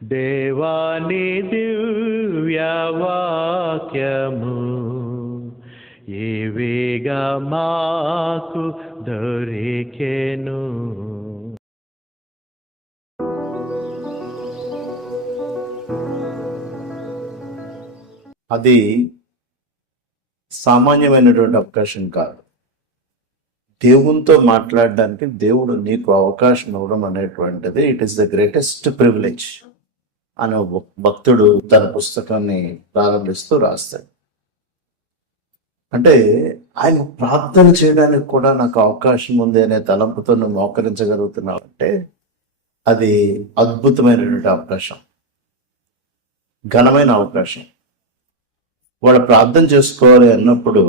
దేవాని దివ్యవాక్యము ఏవేగా మాకు దొరికెను. అది సామాన్యమైనటువంటి అవకాశం కాదు. దేవునితో మాట్లాడడానికి దేవుడు నీకు అవకాశం ఇవ్వడం అనేటువంటిది it is the greatest privilege అనే భక్తుడు తన పుస్తకాన్ని ప్రారంభిస్తూ రాస్తాడు. అంటే ఆయన ప్రార్థన చేయడానికి కూడా నాకు అవకాశం ఉంది అనే తలంపుతో నువ్వు మోకరించగలుగుతున్నావు అంటే అది అద్భుతమైనటువంటి అవకాశం, ఘనమైన అవకాశం. వాళ్ళు ప్రార్థన చేసుకోవాలి అన్నప్పుడు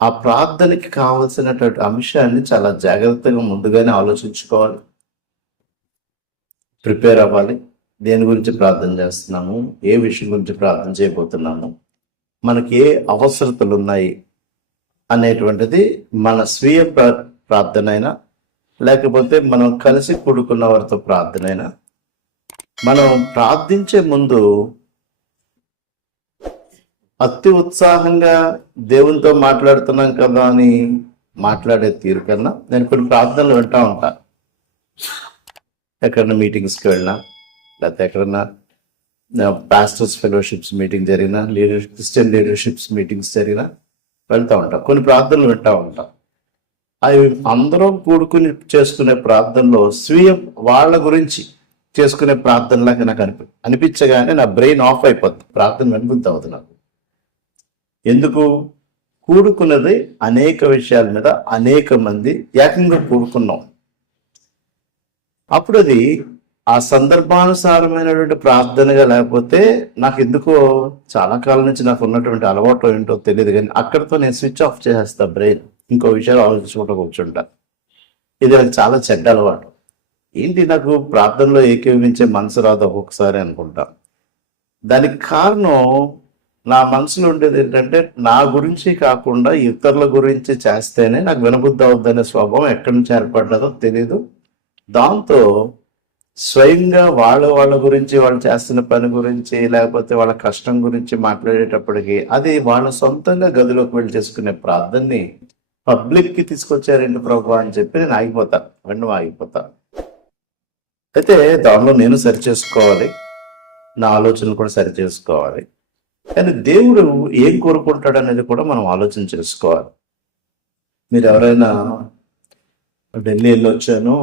ఆ ప్రార్థనకి కావలసినటువంటి అంశాన్ని చాలా జాగ్రత్తగా ముందుగానే ఆలోచించుకోవాలి, ప్రిపేర్ అవ్వాలి. దేని గురించి ప్రార్థన చేస్తున్నాము, ఏ విషయం గురించి ప్రార్థన చేయబోతున్నాము, మనకి ఏ అవసరతలు ఉన్నాయి అనేటువంటిది మన స్వీయ ప్రార్థన అయినా లేకపోతే మనం కలిసి కూడుకున్న వారితో ప్రార్థన అయినా మనం ప్రార్థించే ముందు అతి ఉత్సాహంగా దేవునితో మాట్లాడుతున్నాం కదా అని మాట్లాడే తీరు కన్నా నేను కొన్ని ప్రార్థనలు వింటా ఉంటా. ఎక్కడన్నా మీటింగ్స్కి వెళ్ళినా లేకపోతే ఎక్కడన్నా పాస్టర్స్ ఫెలోషిప్స్ మీటింగ్ జరిగినా, క్రిస్టియన్ లీడర్షిప్స్ మీటింగ్స్ జరిగినా వెళ్తూ ఉంటాం. కొన్ని ప్రార్థనలు వింటూ ఉంటాం. అవి అందరం కూడుకుని చేసుకునే ప్రార్థనలో స్వీయ వాళ్ళ గురించి చేసుకునే ప్రార్థనలాగా నాకు అనిపించగానే నా బ్రెయిన్ ఆఫ్ అయిపోద్ది, ప్రార్థన వినబుద్ధి అవుతుంది నాకు. ఎందుకు? కూడుకున్నది అనేక విషయాల మీద, అనేక మంది ఏకంగా కూడుకున్నాం. అప్పుడు అది ఆ సందర్భానుసారమైనటువంటి ప్రార్థనగా లేకపోతే నాకు ఎందుకో చాలా కాలం నుంచి నాకు ఉన్నటువంటి అలవాటు ఏంటో తెలియదు, కానీ అక్కడితో నేను స్విచ్ ఆఫ్ చేసేస్తా బ్రెయిన్, ఇంకో విషయాలు ఆలోచించుకుంటూ కూర్చుంటా. ఇది నాకు చాలా చెడ్డ అలవాటు. ఏంటి, నాకు ప్రార్థనలో ఏకీభవించే మనసు రాదు ఒక్కొక్కసారి అనుకుంటా. దానికి కారణం నా మనసులో ఉండేది ఏంటంటే నా గురించి కాకుండా ఇతరుల గురించి చేస్తేనే నాకు వినబుద్ధి అవుద్దనే స్వభావం ఎక్కడి నుంచి ఏర్పడ్డదో తెలీదు. దాంతో స్వయంగా వాళ్ళ గురించి, వాళ్ళు చేస్తున్న పని గురించి లేకపోతే వాళ్ళ కష్టం గురించి మాట్లాడేటప్పటికి అది వాళ్ళ సొంతంగా గదిలోకి వెళ్ళి చేసుకునే ప్రార్థనని పబ్లిక్కి తీసుకొచ్చారేంటి ప్రభు అని చెప్పి నేను ఆగిపోతా. అయితే దానిలో నేను సరి చేసుకోవాలి, నా ఆలోచనలు కూడా సరి చేసుకోవాలి. కానీ దేవుడు ఏం కోరుకుంటాడు అనేది కూడా మనం ఆలోచన చేసుకోవాలి. మీరు ఎవరైనా ఢిల్లీ వెళ్ళి వచ్చాను,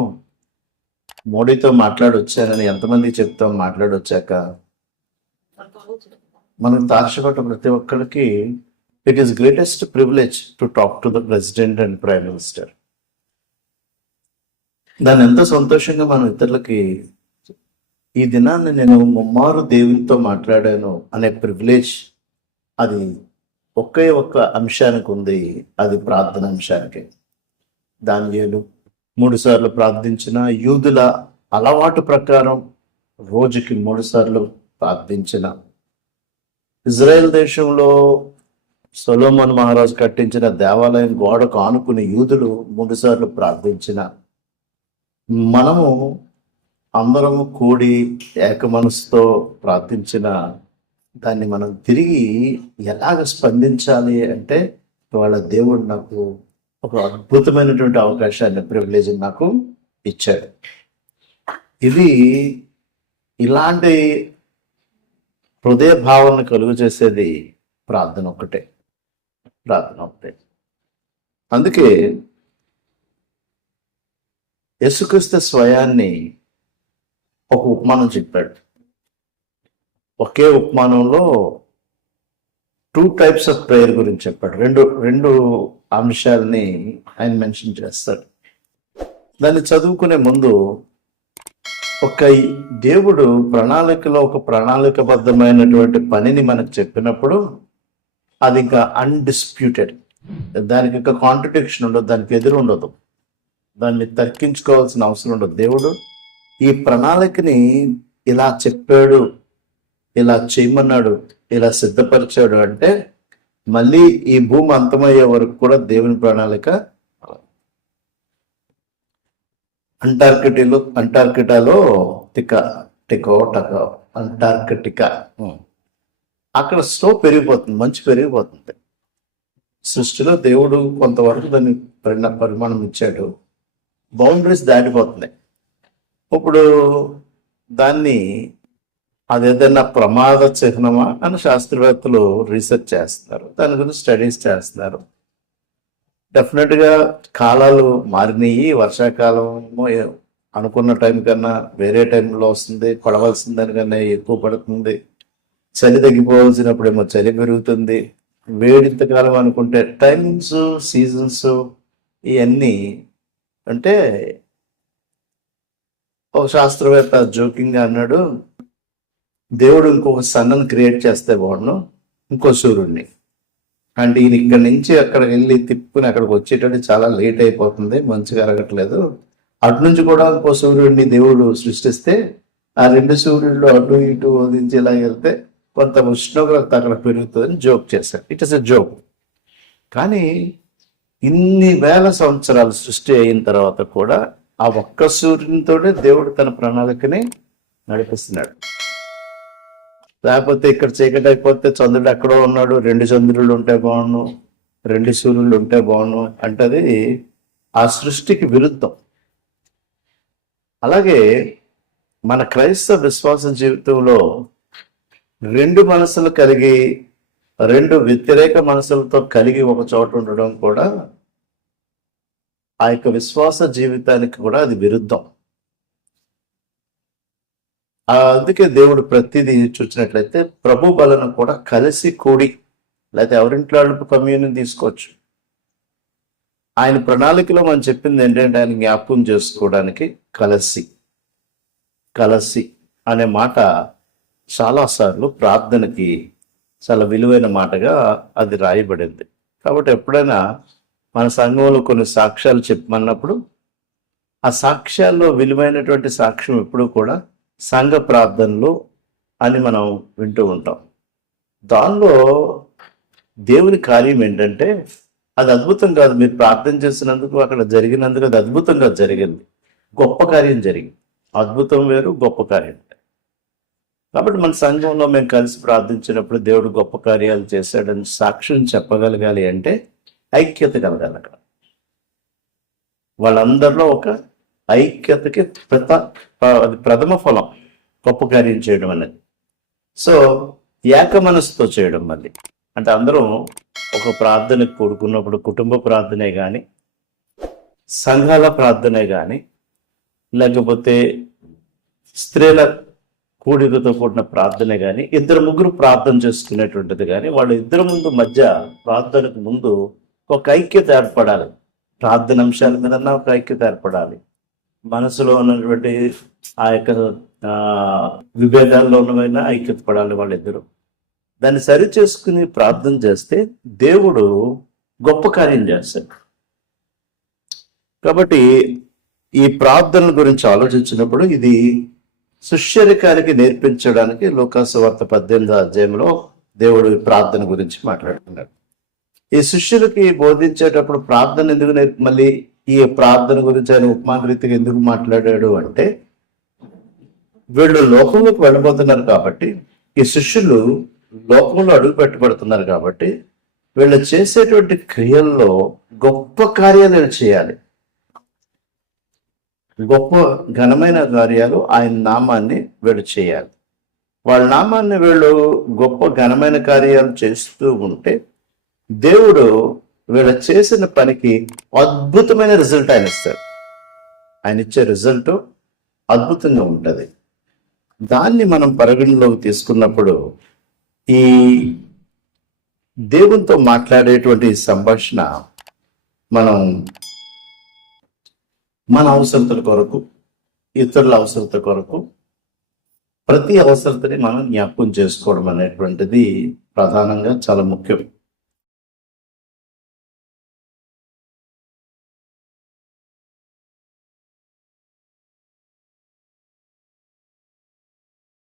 మోడీతో మాట్లాడొచ్చానని ఎంతమందికి చెప్తాం? మాట్లాడొచ్చాక మనం తార్షపడ్డ ప్రతి ఒక్కరికి it is greatest privilege to talk to the president and prime minister. దాన్ని ఎంతో సంతోషంగా మనం ఇతరులకి ఈ దినాన్ని నేను ముమ్మారు దేవునితో మాట్లాడాను అనే ప్రివిలేజ్ అది ఒకే ఒక్క అంశానికి ఉంది, అది ప్రార్థన అంశానికి. దానియేలు 3 సార్లు ప్రార్థించిన, యూదుల అలవాటు ప్రకారం రోజుకి 3 సార్లు ప్రార్థించిన, ఇజ్రాయెల్ దేశంలో సొలొమోను మహారాజు కట్టించిన దేవాలయం గోడకు ఆనుకుని యూదులు 3 సార్లు ప్రార్థించిన, మనము అందరము కూడి ఏక మనసుతో ప్రార్థించిన దాన్ని మనం తిరిగి ఎలాగ స్పందించాలి అంటే వాళ్ళ దేవుడు నాకు ఒక అద్భుతమైనటువంటి అవకాశాన్ని, ప్రివిలేజ్ నాకు ఇచ్చాడు. ఇది ఇలాంటి హృదయ భావన కలుగు చేసేది ప్రార్థన ఒకటే. అందుకే యేసుక్రీస్తు స్వయాన్ని ఒక ఉపమానం చెప్పాడు. ఒకే ఉపమానంలో 2 types ఆఫ్ ప్రేయర్ గురించి చెప్పాడు. రెండు అంశాలని ఆయన మెన్షన్ చేస్తాడు. దాన్ని చదువుకునే ముందు ఒక దేవుడు ప్రణాళికలో ఒక ప్రణాళికబద్ధమైనటువంటి పనిని మనకు చెప్పినప్పుడు అది ఇంకా అన్డిస్ప్యూటెడ్, దానికి ఇంకా కాంట్రడిక్షన్ ఉండదు, దానికి ఎదురు ఉండదు, దాన్ని తర్కించుకోవాల్సిన అవసరం ఉండదు. దేవుడు ఈ ప్రణాళికని ఇలా చెప్పాడు, ఇలా చేయమన్నాడు, ఇలా సిద్ధపరిచాడు అంటే మళ్ళీ ఈ భూమి అంతమయ్యే వరకు కూడా దేవుని ప్రణాళిక. అంటార్కిటాలో టికోటకా అంటార్కిటికా. అక్కడ స్నో పెరిగిపోతుంది, మంచు పెరిగిపోతుంది. సృష్టిలో దేవుడు కొంతవరకు దాన్ని పరిమాణం ఇచ్చాడు, బౌండరీస్ దాటిపోతున్నాయి. ఇప్పుడు దాన్ని అదేదైనా ప్రమాద చిహ్నమా అని శాస్త్రవేత్తలు రీసెర్చ్ చేస్తున్నారు, దాని గురించి స్టడీస్ చేస్తున్నారు. డెఫినెట్గా కాలాలు మారినాయి. వర్షాకాలం అనుకున్న టైం కన్నా వేరే టైంలో వస్తుంది, పడవలసిన దానికన్నా ఎక్కువ పడుతుంది. చలి తగ్గిపోవాల్సినప్పుడేమో చలి పెరుగుతుంది. వేడింతకాలం అనుకుంటే టైమ్స్, సీజన్స్ ఇవన్నీ అంటే ఒక శాస్త్రవేత్త జోకింగ్గా అన్నాడు, దేవుడు ఇంకొక సన్నను క్రియేట్ చేస్తే బాగుండు, ఇంకో సూర్యుడిని. అంటే ఈయన ఇక్కడి నుంచి అక్కడికి వెళ్ళి తిప్పుకుని అక్కడికి వచ్చేటట్టు చాలా లేట్ అయిపోతుంది, మంచిగా అరగట్లేదు. అటు నుంచి కూడా ఇంకో సూర్యుడిని దేవుడు సృష్టిస్తే ఆ రెండు సూర్యుడు అటు ఇటు వదిలించి ఇలా వెళ్తే కొంత ఉష్ణోగ్రత అక్కడ పెరుగుతుందని జోక్ చేశారు. It is a joke. కానీ ఇన్ని వేల సంవత్సరాలు సృష్టి అయిన తర్వాత కూడా ఆ ఒక్క సూర్యునితోనే దేవుడు తన ప్రణాళికని నడిపిస్తున్నాడు. లేకపోతే ఇక్కడ చీకటి అయిపోతే చంద్రుడు ఎక్కడో ఉన్నాడు, రెండు చంద్రులు ఉంటే బాగుండు, రెండు సూర్యులు ఉంటే బాగుండు అంటే అది ఆ సృష్టికి విరుద్ధం. అలాగే మన క్రైస్తవ విశ్వాస జీవితంలో రెండు మనసులు కలిగి, రెండు వ్యతిరేక మనసులతో కలిగి ఒక చోట ఉండడం కూడా ఆ యొక్క విశ్వాస జీవితానికి కూడా అది విరుద్ధం. అందుకే దేవుడు ప్రతిదీ చూసినట్లయితే ప్రభు బలను కూడా కలిసి కూడి, లేకపోతే ఎవరింట్లో కమ్యూనియన్ తీసుకోవచ్చు. ఆయన ప్రణాళికలో మనం చెప్పింది ఏంటంటే ఆయన జ్ఞాపకం చేసుకోవడానికి కలసి కలసి అనే మాట చాలాసార్లు ప్రార్థనకి చాలా విలువైన మాటగా అది రాయబడింది. కాబట్టి ఎప్పుడైనా మన సంఘంలో కొన్ని సాక్ష్యాలు చెప్పమన్నప్పుడు ఆ సాక్ష్యాల్లో విలువైనటువంటి సాక్ష్యం ఎప్పుడు కూడా సంఘ ప్రార్థనలు అని మనం వింటూ ఉంటాం. దానిలో దేవుని కార్యం ఏంటంటే అది అద్భుతం కాదు, మీరు ప్రార్థన చేసినందుకు అక్కడ జరిగినందుకు అది అద్భుతంగా జరిగింది, గొప్ప కార్యం జరిగింది. అద్భుతం వేరు, గొప్ప కార్యం. కాబట్టి మన సంఘంలో మేము కలిసి ప్రార్థించినప్పుడు దేవుడు గొప్ప కార్యాలు చేశాడని సాక్ష్యం చెప్పగలగాలి అంటే ఐక్యత కలగాలి. అక్కడ వాళ్ళందరిలో ఒక ఐక్యతకి ప్రథమ ఫలం గొప్ప కార్యం చేయడం అనేది. సో ఏక మనసుతో చేయడం మళ్ళీ అంటే అందరం ఒక ప్రార్థనకు కూడుకున్నప్పుడు కుటుంబ ప్రార్థనే కానీ, సంఘాల ప్రార్థనే కానీ, లేకపోతే స్త్రీల కూడికతో కూడిన ప్రార్థనే కానీ, ఇద్దరు ముగ్గురు ప్రార్థన చేసుకునేటువంటిది కానీ, వాళ్ళ ఇద్దరు ముందు మధ్య ప్రార్థనకు ముందు ఒక ఐక్యత ఏర్పడాలి. ప్రార్థన అంశాల మీద ఒక ఐక్యత ఏర్పడాలి. మనసులో ఉన్నటువంటి ఆ యొక్క విభేదాల్లో ఉన్నవైనా ఐక్యత పడాలి వాళ్ళిద్దరు. దాన్ని సరి చేసుకుని ప్రార్థన చేస్తే దేవుడు గొప్ప కార్యం చేస్తాడు. కాబట్టి ఈ ప్రార్థనల గురించి ఆలోచించినప్పుడు ఇది శిష్యరికానికి నేర్పించడానికి లూకాసు వార్త 18వ అధ్యాయంలో దేవుడు ప్రార్థన గురించి మాట్లాడుతున్నాడు. ఈ శిష్యులకి బోధించేటప్పుడు ప్రార్థన ఎందుకు మళ్ళీ ఈ ప్రార్థన గురించి ఆయన ఉపమాన రీతిగా ఎందుకు మాట్లాడాడు అంటే, వీళ్ళు లోకంలోకి వెళ్ళబోతున్నారు కాబట్టి, ఈ శిష్యులు లోకంలో అడుగు పెట్టబడుతున్నారు కాబట్టి వీళ్ళు చేసేటువంటి క్రియల్లో గొప్ప కార్యాలు చేయాలి. గొప్ప ఘనమైన కార్యాలు ఆయన నామాన్ని వీళ్ళు చేయాలి. వాళ్ళ నామాన్ని వీళ్ళు గొప్ప ఘనమైన కార్యాలు చేస్తూ ఉంటే దేవుడు వీళ్ళు చేసిన పనికి అద్భుతమైన రిజల్ట్ ఆయన ఇస్తాడు. ఆయన ఇచ్చే రిజల్ట్ అద్భుతంగా ఉంటుంది. దాన్ని మనం పరిగణలోకి తీసుకున్నప్పుడు ఈ దేవునితో మాట్లాడేటువంటి సంభాషణ మనం మన అవసరతల కొరకు, ఇతరుల అవసరత కొరకు, ప్రతి అవసరతని మనం జ్ఞాపకం చేసుకోవడం అనేటువంటిది ప్రధానంగా చాలా ముఖ్యం.